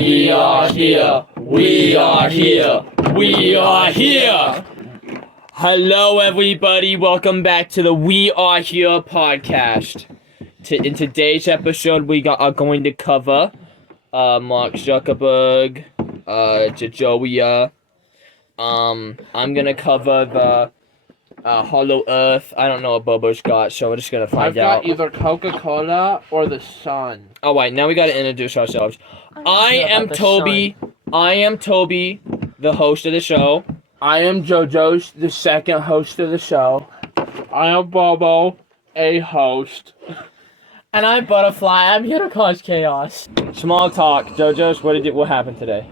We are here. We are here. We are here. Hello, everybody. Welcome back to the We Are Here podcast. In today's episode, we are going to cover Mark Zuckerberg, Jojoia. I'm gonna cover the Hollow Earth. I don't know what Bobo's got, so we're just gonna find out. I've got either Coca-Cola or the sun. Oh wait, now we gotta introduce ourselves. I am Toby. I am Toby, the host of the show. I am Jojos, the second host of the show. I am Bobo, a host. And I'm Butterfly. I'm here to cause chaos. Small talk. Jojos, what happened today?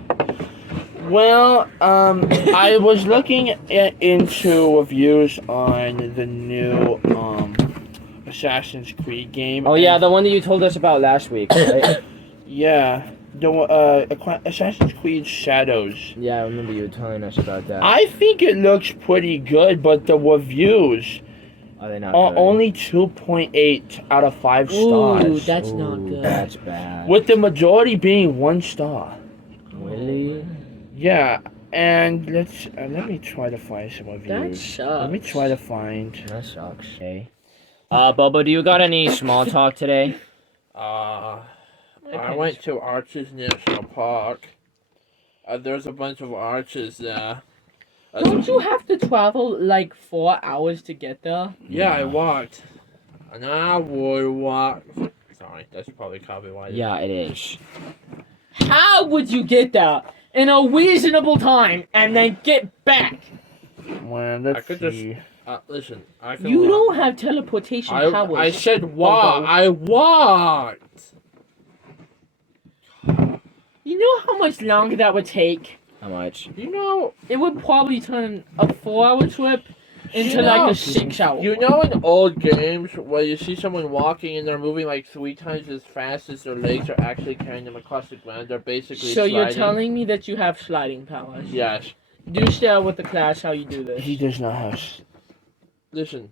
Well, I was looking into reviews on the new Assassin's Creed game. Oh yeah, the one that you told us about last week, right? Yeah, the Assassin's Creed Shadows. Yeah, I remember you telling us about that. I think it looks pretty good, but the reviews Are they not are good? only 2.8 out of 5 stars. Ooh, that's not good. That's bad. With the majority being 1 star. Really? Yeah, and let me try to find some That reviews. sucks. Let me try to find. That sucks. Okay. Bobo, do you got any small talk today? I went to Arches National Park. There's a bunch of arches there. Don't you have to travel like 4 hours to get there? Yeah, I walked. An hour walk. Sorry, that's probably copyrighted. Yeah, it is. How would you get there in a reasonable time and then get back? Well, let's I could see. listen, I can You walk. don't have teleportation powers. I said walk. Bobo. I walked. You know how much longer that would take? How much? You know, It would probably turn a 4-hour trip into You like know- a 6-hour. you know in old games where you see someone walking and they're moving like 3 times as fast as their legs are actually carrying them across the ground. They're basically So you're sliding. telling me that you have sliding powers? Yes. Do share with the class how you do this. He does not have. Listen,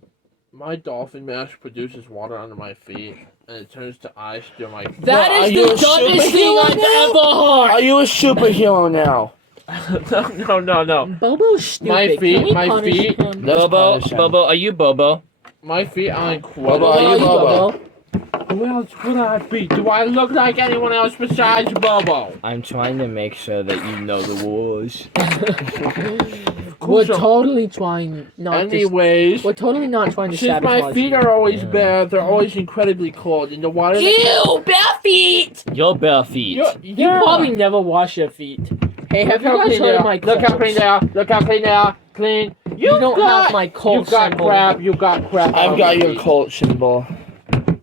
my dolphin mask produces water under my feet and it turns to ice through my. That Well, are is you the a dumbest thing superhero I've now? ever heard. Are you a superhero now? No. Bobo's stupid. My Can feet- we my punish feet- him? Bobo, are you Bobo? My feet are Bobo, incredible. are you Bobo? Who else would I be? Do I look like anyone else besides Bobo? I'm trying to make sure that you know the rules. We're So- totally trying not to. Anyways, We're totally not trying to since sabotage my feet you. are always Yeah. bare, they're always incredibly cold. In the water, Ew, bare feet! Your bare feet. You probably never wash your feet. Hey, have you Look how guys clean heard they of are. my Look how Colts? clean they are. Look how clean they are. Clean. You don't have my You Colt got symbol. crap. You got crap. I've on got your your feet. Colt symbol.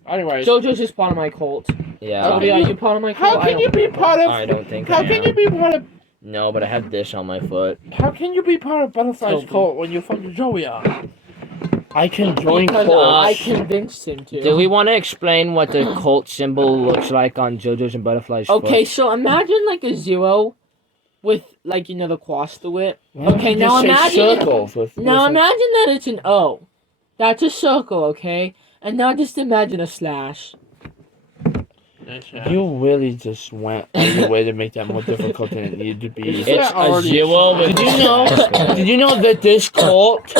Anyways, Jojo's just part of my Colt. Yeah. Toby, are you part of my Colt? how can you be part of? I don't think I How can am. you be part of? No, but I have this on my foot. How can you be part of Butterfly's Toby. cult when you're from Jojoia? I can join Because Colt. I convinced him to. Do we want to explain what the cult symbol looks like on Jojo's and Butterfly's foot? Okay, so imagine like a 0 with like the cross through it. Why don't Okay, you now just say imagine- circles with. Now with imagine that it's an O. That's a circle, okay? And now just imagine a slash. You really just went on your way to make that more difficult than it needed to be. It's a already- 0 with Did you know? Did you know that this cult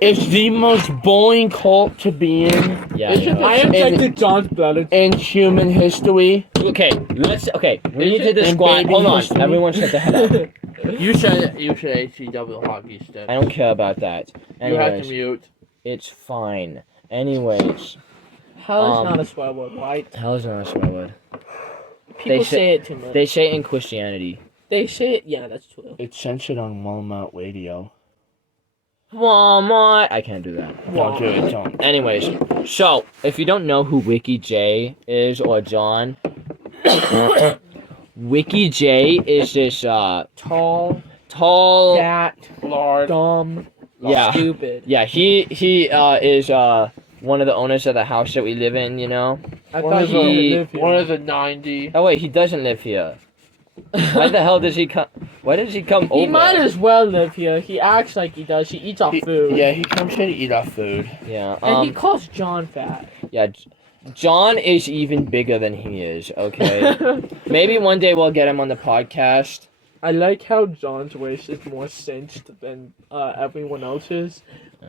is the most boring cult to be in Yeah. It's just- know. I am And- like the John's blood. in human history? Okay, we need to In describe. baby Hold on, history? everyone shut the hell up. You said HCW hockey stick. I don't care about that. You have to Anyways, mute. it's fine. Anyways, Hell is Um, not a swear word, right? hell is not a swear word. People they say it too much. They say it in Christianity. They say it, yeah, that's true. It's censored on Walmart Radio. Walmart. I can't do that. Don't do it, don't. Anyways, so if you don't know who Wiki J is or John, Wiki J is this Tall, tall. fat, Lord. dumb, Yeah. stupid. Yeah, he is one of the owners of the house that we live in. You know. I One thought of you didn't the- live here. One of the 90. Oh wait, he doesn't live here. Why the hell does he come? Why does he come over? He might as well live here. He acts like he does. He eats our food. Yeah, he comes here to eat our food. Yeah. And he calls John fat. Yeah. John is even bigger than he is, okay? Maybe one day we'll get him on the podcast. I like how John's waist is more cinched than everyone else's,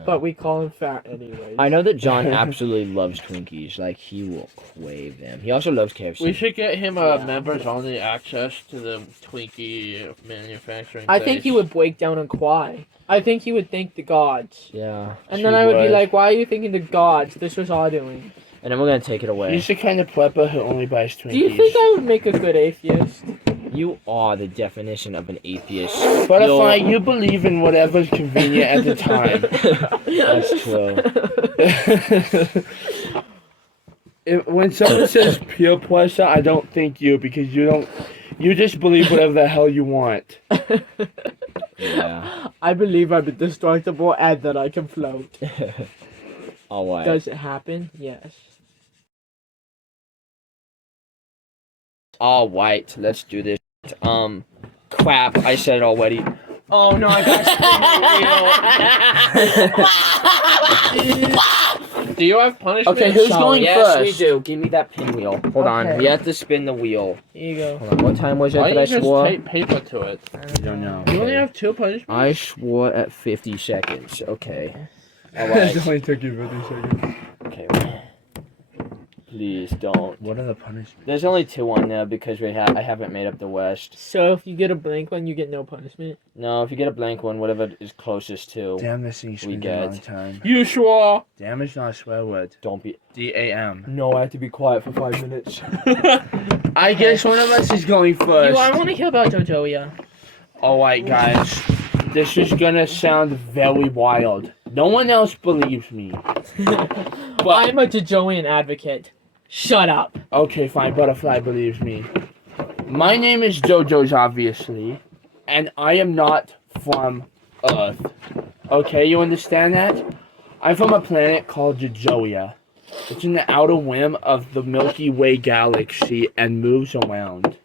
but we call him fat anyways. I know that John absolutely loves Twinkies. Like, he will crave them. He also loves KFC. We should get him members only access to the Twinkie manufacturing. I think he place. would break down and cry. I think he would thank the gods. Yeah. And then I would be like, why are you thanking the gods? This was our doing. And then we're gonna take it away. He's the kind of prepper who only buys Twinkies. Do you think I would make a good atheist? You are the definition of an atheist. Butterfly, you believe in whatever's convenient at the time. That's true. When someone says peer pressure, I don't think you, because you just believe whatever the hell you want. Yeah. I believe I'm indestructible and that I can float. Alright. Does it happen? Yes. Alright, let's do this. Crap, I said it already. Oh no, I got Do you have punishment? Okay, who's So, going yes, first? we do. Give me that pinwheel. Hold on, Okay. we have to spin the wheel. Here you go. Hold on, what time was it Why that I don't you just swore? tape paper to it? I don't know. You only have 2 punishments? I swore at 50 seconds. Okay. It Alright. only took you 50 seconds. Okay. Please don't. What are the punishments? There's only 2 on there because I haven't made up the West. So if you get a blank one, you get no punishment. No, if you get a blank one, whatever is closest to. Damn, this thing spins a long time. You swore! Damn is not a swear word. Don't be. D-A-M. No, I have to be quiet for 5 minutes. I guess one of us is going first. I want to hear about Jojoia. Alright, guys. This is gonna sound very wild. No one else believes me. I'm a Jojoian advocate. Shut up. Okay, fine. Butterfly believes me. My name is Jojos, obviously. And I am not from Earth. Okay, you understand that? I'm from a planet called Jojoia. It's in the outer rim of the Milky Way galaxy and moves around.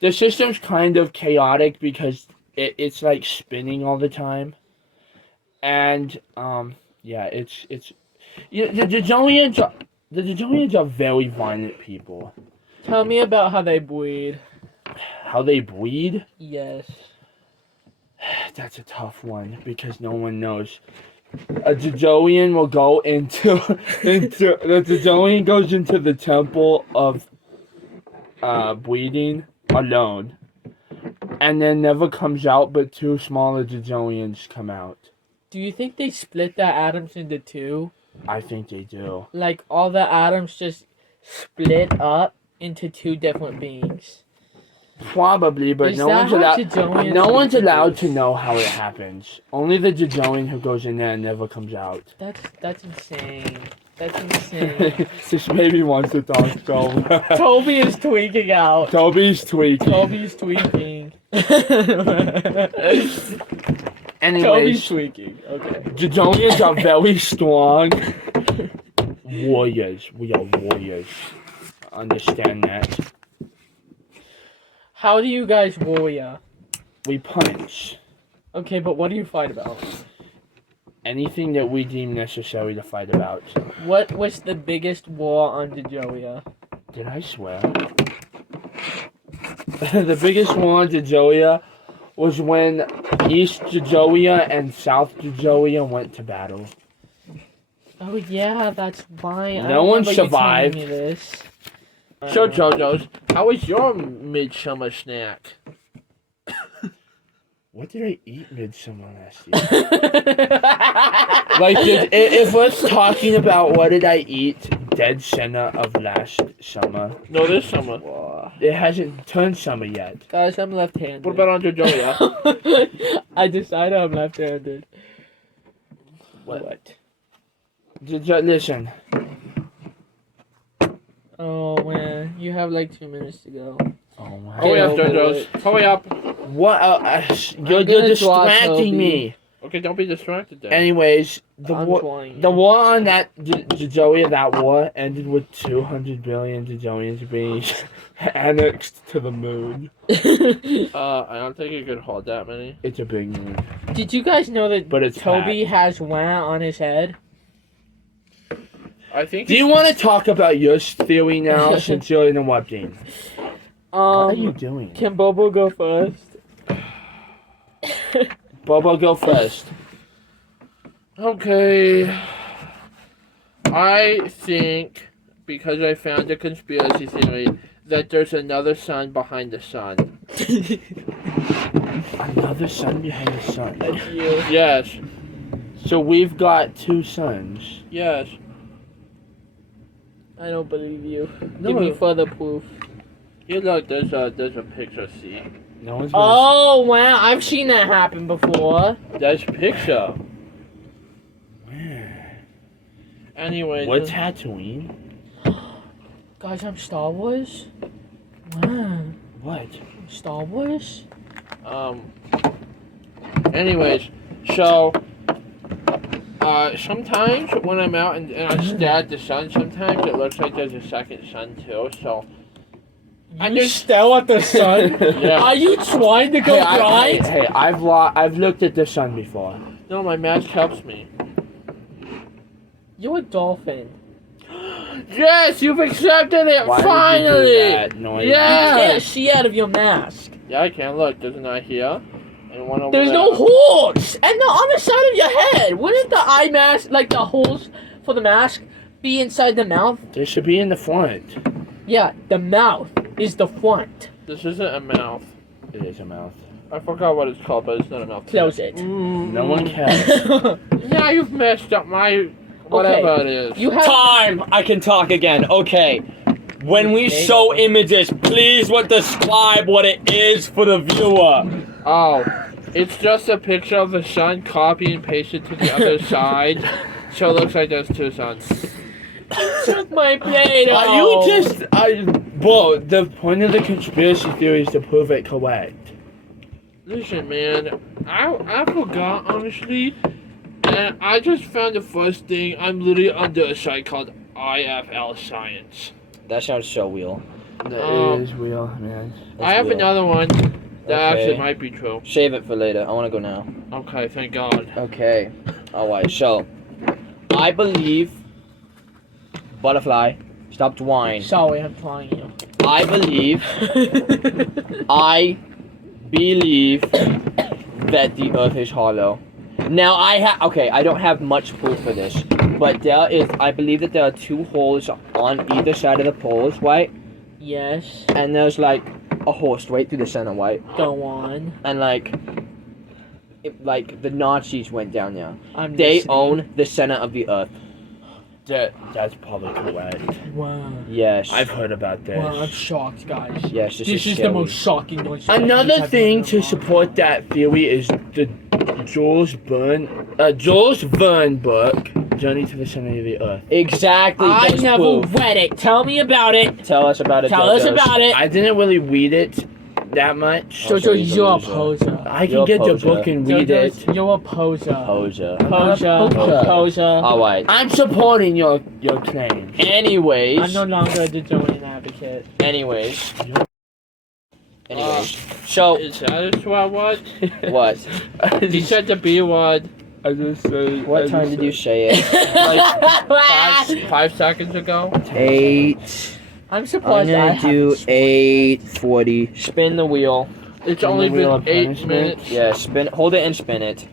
The system's kind of chaotic because it's like spinning all the time. And, yeah, the Jojoians are very violent people. Tell me about how they breed. How they breed? Yes. That's a tough one because no one knows. A Jojoian will go into the Jojoian goes into the temple of breeding alone, and then never comes out. But 2 smaller Jojoians come out. Do you think they split the atoms into 2? I think they do. Like all the atoms just split up into 2 different beings? Probably, but Is no that one's how allowed. Jojoians No one's allowed reproduce? to know how it happens. Only the Jojoian who goes in there and never comes out. That's insane. That's insane. This maybe wants to talk so. Toby is tweaking out. Toby's tweaking. Toby's tweaking. Anyways, Toby's tweaking. Okay. Jojoians are very strong warriors. We are warriors. Understand that. How do you guys warrior? We punch. Okay, but what do you fight about? Anything that we deem necessary to fight about. What was the biggest war on Jojoia? Did I swear? The biggest one on Jojoia was when East Jojoia and South Jojoia went to battle. Oh yeah, that's why. No one survived. Me this. So, Jojos, how was your midsummer snack? What did I eat midsummer last year? Like, if we're talking about what did I eat dead center of last summer, No, this summer. it hasn't turned summer yet. Guys, I'm left-handed. What about on Jojoia? I decided I'm left-handed. What? Listen, Oh man, you have like 2 minutes to go. oh my Hurry up, over Jojos. it. Hurry up. what? You're gonna draw distracting Toby. me. Okay, don't be distracted then. Anyways, the I'm war, flying. the war on that Jojoia, that war ended with 200 billion Jojoians being annexed to the moon. I don't think you could hold that many. It's a big moon, Did you guys know that but it's Toby has WAH on his head? I think. Do you want to talk about your theory now since you're interrupting? What are you doing? Can Bobo go first? Bobo, go first. Okay. I think, because I found a conspiracy theory, that there's another sun behind the sun. Another sun behind the sun. That's you. Yes. So we've got 2 suns. Yes. I don't believe you. No. Give me further proof. Here, look, there's a picture, see? No one's gonna Oh wow, I've seen that happen before. There's a picture. Anyway. What Tatooine? Guys, I'm Star Wars. Wow. What? Star Wars? Anyways, so, sometimes when I'm out and I stare at the sun, sometimes it looks like there's a second sun too, so. I You just. stare at the sun? Yeah. Are you trying to go blind? Hey, I've looked at the sun before. No, my mask helps me. You're a dolphin. Yes, you've accepted it, Why finally! did you do that noise? You Yeah! can't see out of your mask. Yeah, I can. Look, there's an eye here. And one over There's there. no holes! And on the side of your head! Wouldn't the eye mask, like the holes for the mask, be inside the mouth? They should be in the front. Yeah, the mouth is the front. This isn't a mouth. It is a mouth. I forgot what it's called, but it's not a mouth. Close it. No one cares. Yeah, you've messed up my... whatever it is. You have Time! I can talk again. Okay. When we show images, please describe what it is for the viewer. Oh, it's just a picture of the sun, copy and pasted to the other side, so it looks like there's 2 suns. took my Play-Doh. Are you just... Well, the point of the conspiracy theory is to prove it correct. Listen, man, I forgot, honestly, and I just found the first thing. I'm literally under a site called IFL Science. That sounds so real. That Um, is real, man. I have real. another one that Okay. actually might be true. Save it for later. I want to go now. Okay, thank God. Okay. Alright, so. I believe. Butterfly. Stop whine. Sorry, I'm trying you. I believe. I believe that the earth is hollow. Now I don't have much proof for this, but I believe that there are 2 holes on either side of the poles, right? Yes. And there's like a hole straight through the center, right? Go on. And like the Nazis went down there. I'm They listening. own the center of the earth. That's probably correct. Wow. Yes. I've heard about this. Wow, I'm shocked, guys. Yes, this This is the scary. most shocking noise. Another thing to support that theory is the Jules Verne book, Journey to the Center of the Earth. Exactly. I that's never proof. read it. Tell me about it. Tell us about it. Tell us Jojos. about it. I didn't really read it that much. Also, Jojo, he's a you're a loser. poser. I can You're a get the poser. book and read it. Jojo, you're a poser. Poser. Poser. Poser. Alright. I'm supporting your claims. Anyways. I'm no longer a Jojoian advocate. Anyways. So Is that a swear word? what? He said the B word I just say. What time did you say it? like 5 seconds ago. 8. I'm I'm surprised I gonna haven't do spoken. 8:40. Spin the wheel. It's On only the wheel been of 8 punishment? minutes. Yeah, spin. Hold it and spin it.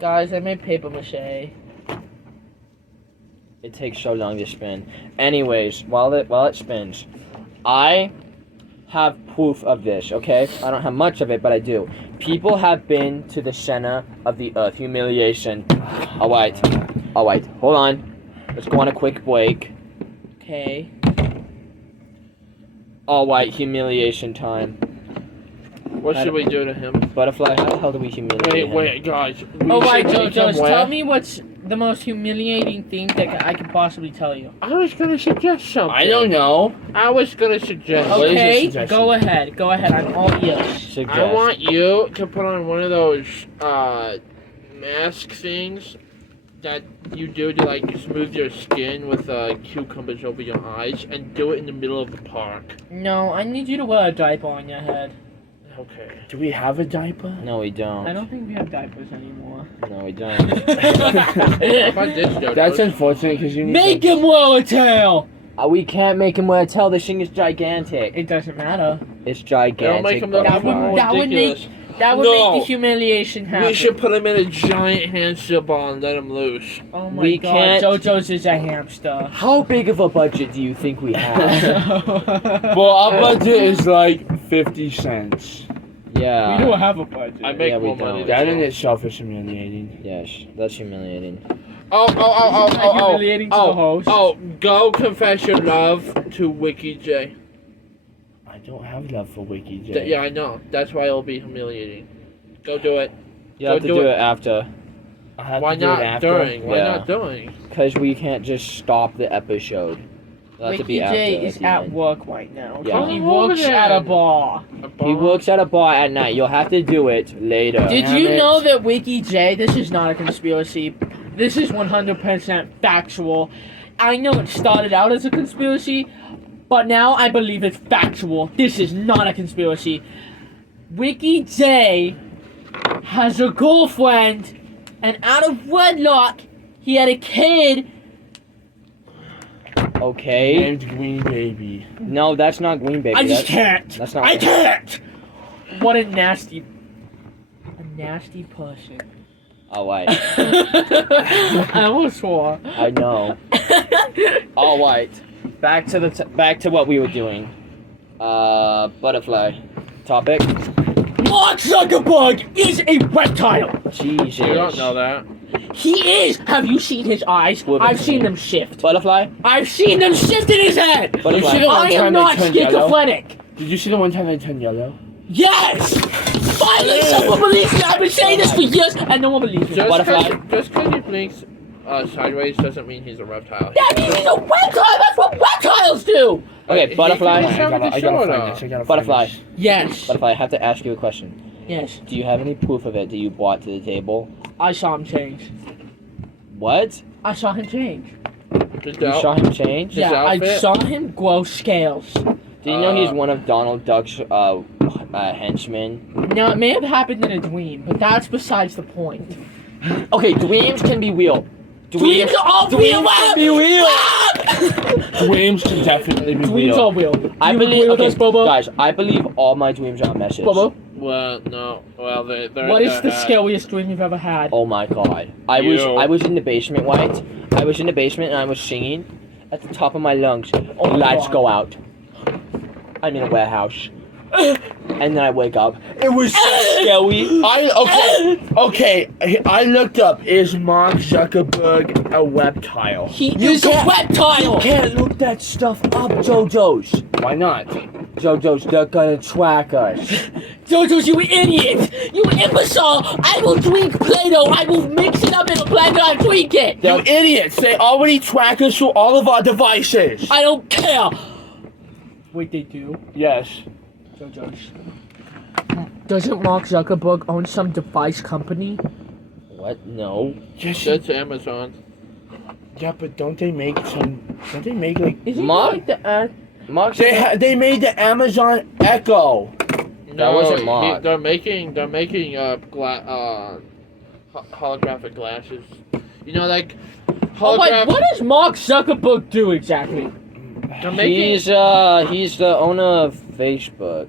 Guys, I made paper mache. It takes so long to spin. Anyways, while it spins, I have proof of this. Okay, I don't have much of it, but I do. People have been to the center of the earth. Humiliation. All right. Hold on. Let's go on a quick break. Okay. All right. Humiliation time. What should we do to him? Butterfly. How the hell do we humiliate him? Wait, guys. We Oh, right, should make him Jojos, wear- tell me what's the most humiliating thing that I could possibly tell you. I was gonna suggest something. I don't know. I was gonna suggest. What is your Okay, suggestion? go ahead, I'm all ears. Suggest. I want you to put on one of those mask things that you do to like smooth your skin with cucumbers over your eyes, and do it in the middle of the park. No, I need you to wear a diaper on your head. Okay. Do we have a diaper? No, we don't. I don't think we have diapers anymore. No, we don't. How about this, Jojos? That's unfortunate because you need Make to... him wear a tail! We can't make him wear a tail. This thing is gigantic. It doesn't matter. It's gigantic. make him look That even would, more that would ridiculous. make that would No. make the humiliation happen. We should put him in a giant hamster ball and let him loose. Oh my We god, can't- Jojo's is a hamster. How big of a budget do you think we have? Well, our budget is like 50 cents. Yeah. we don't have a budget. I make Yeah, we more money don't. than That in you. itself is humiliating. Yes, that's humiliating. Humiliating to the host. Go confess your love to Wiki J. I don't have love for Wiki J. Yeah, I know. That's why it'll be humiliating. Go do it. You have Go to do do it. it after. I have Why to do it not after. during? Why Yeah. not during? Because we can't just stop the episode. It'll have to Wiki be after. J is the at end. work right now. Yeah. He Oh, works then. at a bar. He works at a bar at night. You'll have to do it later. Did Damn you it. know that Wiki J, this is not a conspiracy, this is 100% factual. I know it started out as a conspiracy, but now I believe it's factual. This is not a conspiracy. Wiki J has a girlfriend, and out of wedlock, he had a kid. Okay. Named Green Baby. No, that's not Green Baby. I just That's, can't. that's not. I can't. What a nasty person. All right. I almost swore. I know. All right. Back to what we were doing. Butterfly. Topic. Mark Zuckerberg is a reptile. Jesus. You don't know that. He is. Have you seen his eyes? What I've about seen him? them shift. Butterfly. I've seen them shift in his head. You Butterfly. see the one I am time not they turned yellow? schizophrenic. Did you see the one time they turned yellow? Yes. Finally, someone believes me. I've been saying this for years, and no one believes me. Butterfly. Just because he blinks sideways doesn't mean he's a reptile. That means he's a reptile. That's what reptiles do. Okay, He butterfly. can show me the I gotta show find off. this. I gotta Butterfly. find this. Yes. Butterfly. I have to ask you a question. Yes. Do you have any proof of it that you brought to the table? I saw him change. What? I saw him change. Just You out. saw him change? His Yeah, I outfit? saw him grow scales. Do you know he's one of Donald Duck's henchmen? Now, it may have happened in a dream, but that's besides the point. Okay, dreams can be real. Dreams are all real. can be real. Dreams can definitely be Dreams real. are real. I You believe. agree with Okay, us, Bobo? guys, I believe all my dreams are a message. Bobo, Well, no. Well, they're what is the hat. scariest dream you've ever had? Oh my god. I You. was in the basement, right? I was in the basement and I was singing at the top of my lungs. Oh my Lights God. go out. I'm in a warehouse. And then I wake up. It was so scary. Okay. I looked up. Is Mark Zuckerberg a reptile? He You is a can't- reptile! Can't look that stuff up, Jojos. Why not? Jojos, they're gonna track us. Jojos, you idiot! You imbecile! I will drink Play-Doh! I will mix it up in a blender and drink it! You idiots! They already track us through all of our devices. I don't care! Wait, they do? Yes. Jojos. Doesn't Mark Zuckerberg own some device company? What? No. Yes. That's Amazon. Yeah, but don't they make some? Don't they make like? Isn't Mark- he like the Mark. They made the Amazon Echo. No, wasn't Mark. They're making holographic glasses. You know, like Oh wait, holograph. what does Mark Zuckerberg do exactly? They're making. He's the owner of Facebook.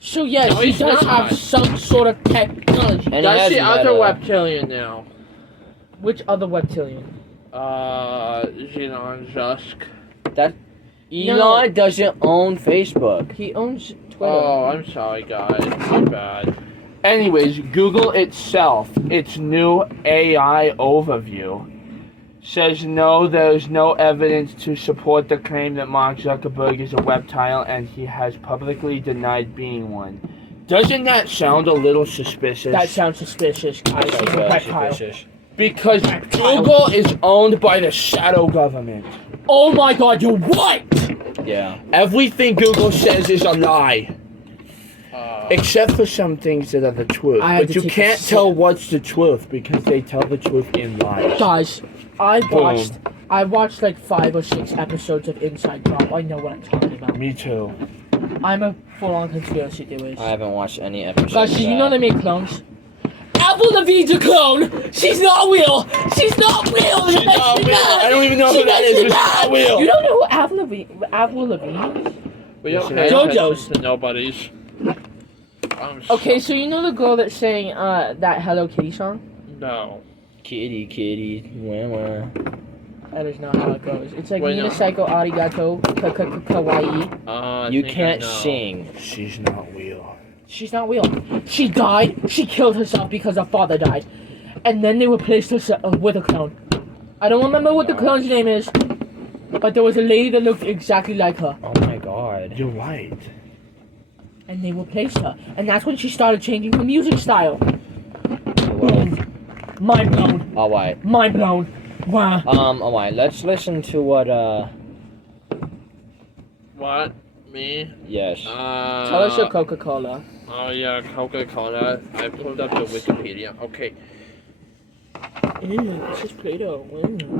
So yes, No, he he's does not. have some sort of technology. And he That's has the other Meta. reptilian now. Which other reptilian? Elon Musk. Elon doesn't own Facebook. He owns Twitter. Oh, I'm sorry, guys. My bad. Anyways, Google itself, its new AI overview, says no, there's no evidence to support the claim that Mark Zuckerberg is a reptile and he has publicly denied being one. Doesn't that sound a little suspicious? That sounds suspicious, guys. He's a reptile. Because Reptile. Google is owned by the shadow government. Oh my god, you're right! Yeah. Everything Google says is a lie. Except for some things that are the truth. I had But to you take a can't sip. tell what's the truth because they tell the truth in lies. Guys, I Boom. watched like 5 or 6 episodes of Inside Job. I know what I'm talking about. Me too. I'm a full-on conspiracy theorist. I haven't watched any episodes. Guys, of you know that. they make clones? Avril Lavigne's a clone! She's not real! She's not real! She's not real. I don't even know who that is, but she's not real. You don't know who Avril Lavigne is? We don't Yes, pay Jojos. attention to nobodies. Okay, so you know the girl that sang that Hello Kitty song? No. Kitty, kitty, wah, wah. That is not how it goes. It's like Why Nina not? Psycho Arigato Kawaii. I You think I can't know. sing. She's not real. She's not real. She died. She killed herself because her father died. And then they replaced her with a clone. I don't remember what the clone's name is, but there was a lady that looked exactly like her. Oh my god. You're right. And they replaced her. And that's when she started changing her music style. Well, Mind blown. alright. Mind blown. Wow. Alright, let's listen to what, What? Me? yes. Tell us your Coca-Cola. Oh yeah, Coca-Cola. I pulled up the Wikipedia. Okay. This is Play-Doh.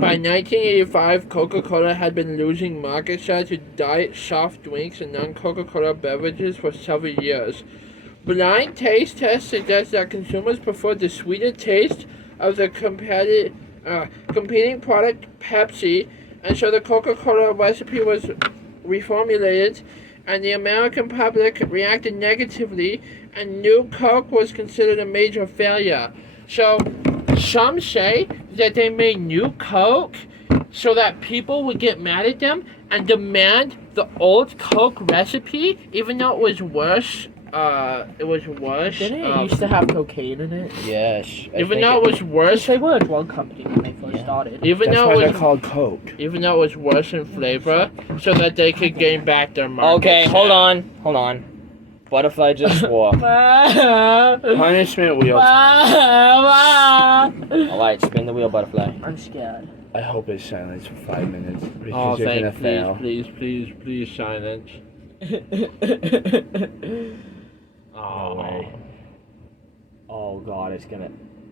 By 1985, Coca-Cola had been losing market share to diet soft drinks and non-Coca-Cola beverages for several years. Blind taste tests suggest that consumers preferred the sweeter taste of the competing product Pepsi, and so the Coca-Cola recipe was reformulated, and the American public reacted negatively, and New Coke was considered a major failure. So, some say that they made New Coke so that people would get mad at them and demand the old Coke recipe, even though it was worse. Didn't it used to have cocaine in it? Yes. Even though it was Because worse, they were a drug company when they first Yeah. started. even That's though why it they're was, called Coke. even though it was worse in flavor, so that they could gain back their market. Okay, share. hold on. Butterfly just swore. Punishment wheel. Alright, spin the wheel, Butterfly. I'm scared. I hope it's silence for 5 minutes because Oh, you're gonna fail. please, silence. Oh, wait. Oh god,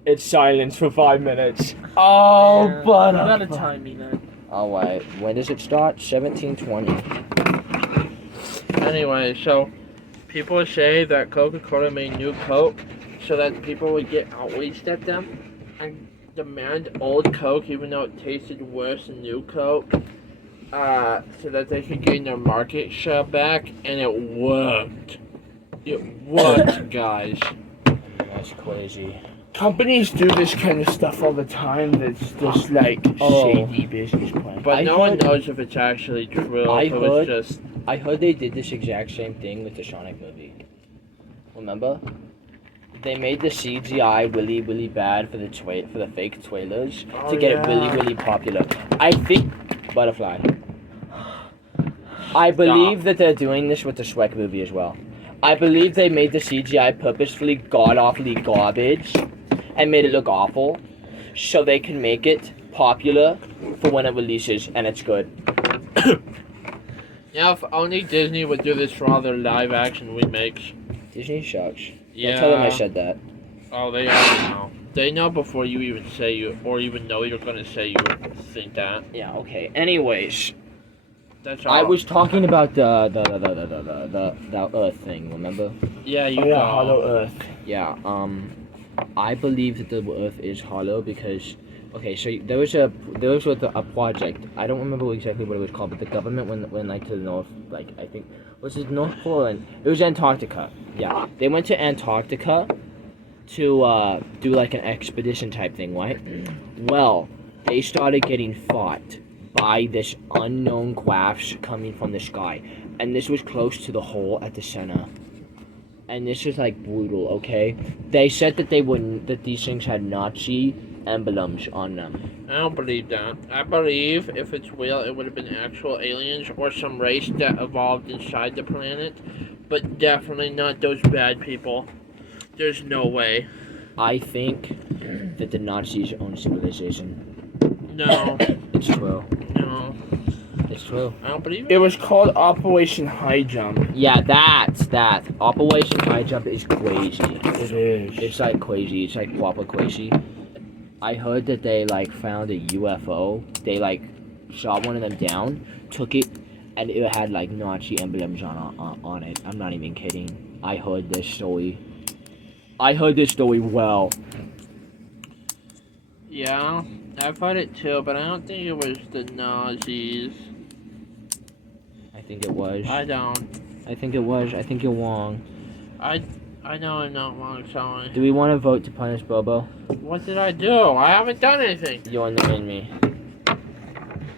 it's silence for 5 minutes. Oh, You gotta Butterfly. time me then. Alright, when does it start? 17:20. Anyway, so people say that Coca-Cola made New Coke so that people would get outraged at them and demand old Coke even though it tasted worse than New Coke, so that they could gain their market share back, and it worked. It worked, guys. That's crazy. Companies do this kind of stuff all the time. That's just like shady business plan. But I no one heard- knows if it's actually true. I if it was heard- just I heard they did this exact same thing with the Sonic movie. Remember? They made the CGI really, really bad for the fake trailers to get it really, really popular. I think Butterfly. I believe that they're doing this with the Shrek movie as well. I believe they made the CGI purposefully god-awfully garbage and made it look awful so they can make it popular for when it releases and it's good. yeah. If only Disney would do this for all their live-action remakes. Disney sucks. Yeah. Tell them I said that. Oh, they already know. They know before you even say you, or even know you're gonna say you think that. Yeah, okay. Anyways, That's all. I was talking about the Earth thing, remember? Yeah, you Oh yeah, go. Hollow Earth. Yeah, I believe that the Earth is hollow because, okay, so there was a project. I don't remember exactly what it was called, but the government went like to the north, like I think was it North Pole, and it was Antarctica. Yeah, they went to Antarctica to do like an expedition type thing, right? Well, they started getting fought by this unknown craft coming from the sky, and this was close to the hole at the center. And this is like brutal, okay? They said that that these things had Nazi emblems on them. I don't believe that. I believe if it's real, it would have been actual aliens or some race that evolved inside the planet, but definitely not those bad people. There's no way. I think that the Nazis own civilization. No, It's true. no. It's true. I don't believe It it. was called Operation High Jump. Yeah, that's that. Operation High Jump is crazy. It is. It's like crazy. It's like proper crazy. I heard that they like found a UFO. They like shot one of them down, took it and it had like Nazi emblems on it. I'm not even kidding. I heard this story. Well. Yeah, I've heard it too, but I don't think it was the Nazis. I think it was. I don't. I think it was. I think you're wrong. I know I'm not wrong, sorry. Do we want to vote to punish Bobo? What did I do? I haven't done anything. You're annoying me.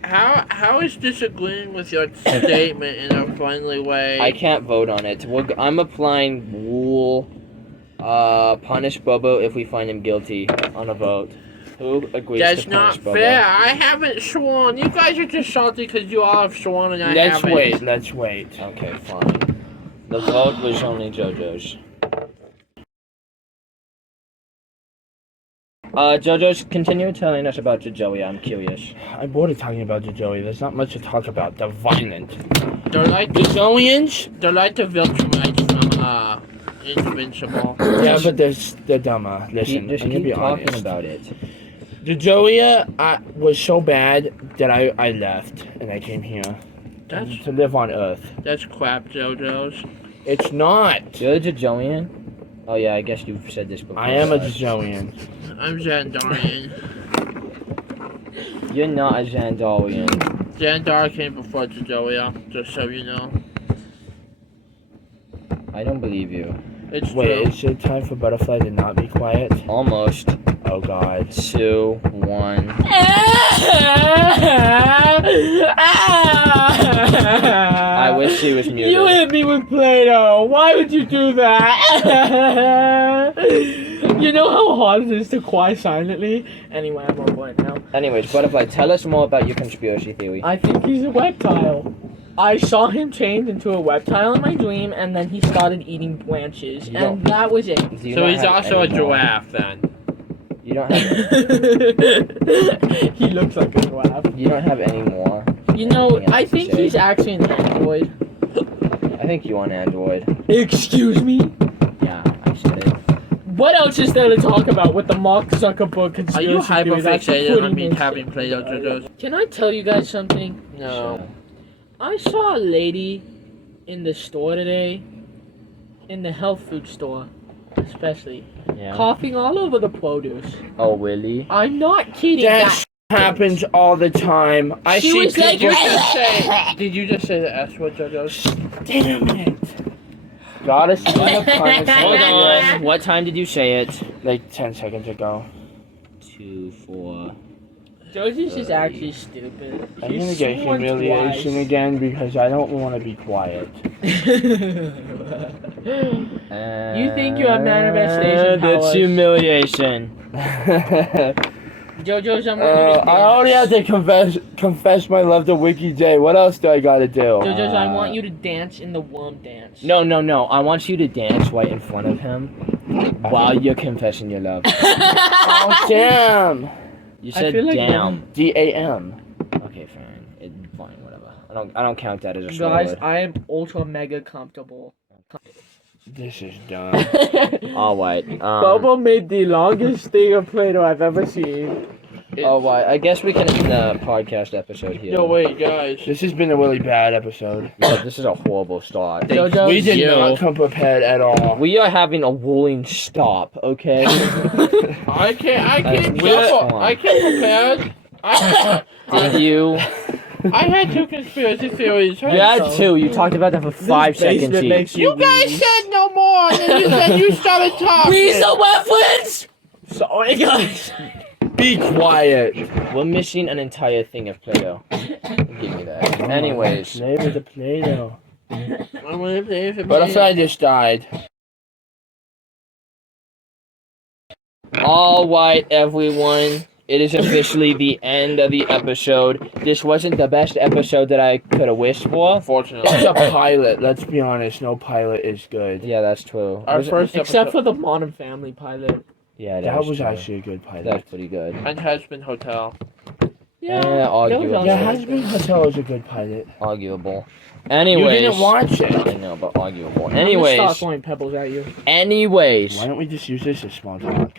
How is disagreeing with your statement in a friendly way? I can't vote on it. I'm applying rule. Punish Bobo if we find him guilty on a vote. Who agrees That's to not punish Bobo? fair. I haven't sworn. You guys are just salty because you all have sworn and I haven't. Let's wait. Okay, fine. The vote was only Jojos. Jojos, continue telling us about Jojoia. I'm curious. I'm bored of talking about Jojoia. There's not much to talk about. They're violent. They're like The Zoians? They're like the Viltrumites from Invincible. Yeah, but they're dumber. Listen, Just I'm gonna keep be talking honest. about it. Jojoia was so bad that I left and I came here That's to live on Earth. crap, Jojos. It's not. You're a Jojoian? Oh yeah, I guess you've said this before. I am a Jojoian. I'm Xandarian. You're not a Xandarian. Xandar came before Jojoia, just so you know. I don't believe you. It's Wait, true. is it time for Butterfly to not be quiet? Almost. Oh God. 2, 1. I wish she was muted. You hit me with Play-Doh. Why would you do that? You know how hard it is to cry silently? Anyway, I'm over it now. Anyways, Butterfly, tell us more about your conspiracy theory. I think he's a reptile. I saw him change into a reptile in my dream, and then he started eating branches, You and that was it. Do you So not he's have also a any more? giraffe then. You don't have. He looks like a giraffe. You don't have any more. You know, Anything else I to think say? he's actually an android. I think you on Android. Excuse me? Yeah, I said it. What else is there to talk about with the Mark Zuckerberg Are conspiracy you theory that's hyperfixated on putting me me- having Play-Doh, Jojos? Can I tell you guys something? No. I saw a lady in the store today, in the health food store, especially, Yeah. coughing all over the produce. Oh, really? I'm not kidding. That happens all the time. I She see was like, people. Did you just say the S word, Jojos? Damn it. Gotta see the punishment. Hold on. What time did you say it? Like 10 seconds ago. 2, 4. Josie's is actually stupid. I'm She gonna get swore humiliation twice. again because I don't want to be quiet. You think you have manifestation That's powers. humiliation. Jojo's, I'm going to I already have to confess my love to Wiki J. What else do I gotta do? Jojo's, I want you to dance in the worm dance. No. I want you to dance right in front of him while you're confessing your love. Oh, damn. You I said feel like damn. DAM. Okay, fine, whatever. I don't count that as a swear Guys, word. I am ultra mega comfortable. This is dumb. All right. Bobo made the longest thing of Play-Doh I've ever seen. All right. I guess we can end the podcast episode here. No, wait, guys. This has been a really bad episode. Yeah, this is a horrible start. Jojo, We did you. not come prepared at all. We are having a rolling stop, okay? I can't we're- prepare. Did you? I had 2 conspiracy theories. You had 2. You talked about that for 5 seconds basement each. makes You guys said no more, and then you said you started talking. Please, the reference! Sorry, guys. Be quiet. We're missing an entire thing of Play-Doh. Give me that. Anyways. Play with the Play-Doh. I'm gonna play for Butterfly just died. Alright, everyone. It is officially the end of the episode. This wasn't the best episode that I could have wished for. Unfortunately. It's a pilot. Let's be honest. No pilot is good. Yeah, that's true. Our Was it- first Except episode. for the Modern Family pilot. Yeah, That was true. actually a good pilot. That's pretty good. And Husband Hotel. Yeah, arguable. Yeah, also- Husband Hotel is a good pilot. Arguable. You Anyways. didn't watch it. I know, but arguable. I'm gonna Anyways. start throwing pebbles at you. Anyways. Why don't we just use this as small talk?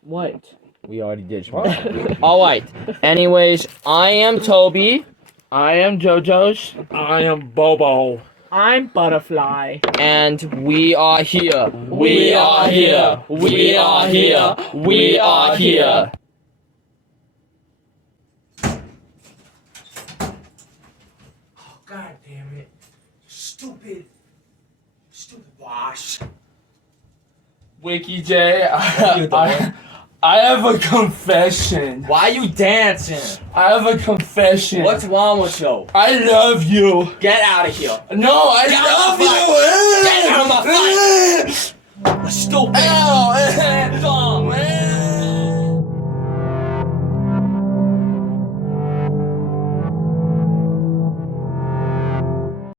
What? We already did. Alright. Anyways, I am Toby. I am Jojos. I am Bobo. I'm Butterfly. And we are here. We are here. We are here. We are here. God damn it. Stupid wash. Wiki J, What you doing? I have a confession. Why are you dancing? I have a confession. What's wrong with you? I love you. Get out of here. No, I love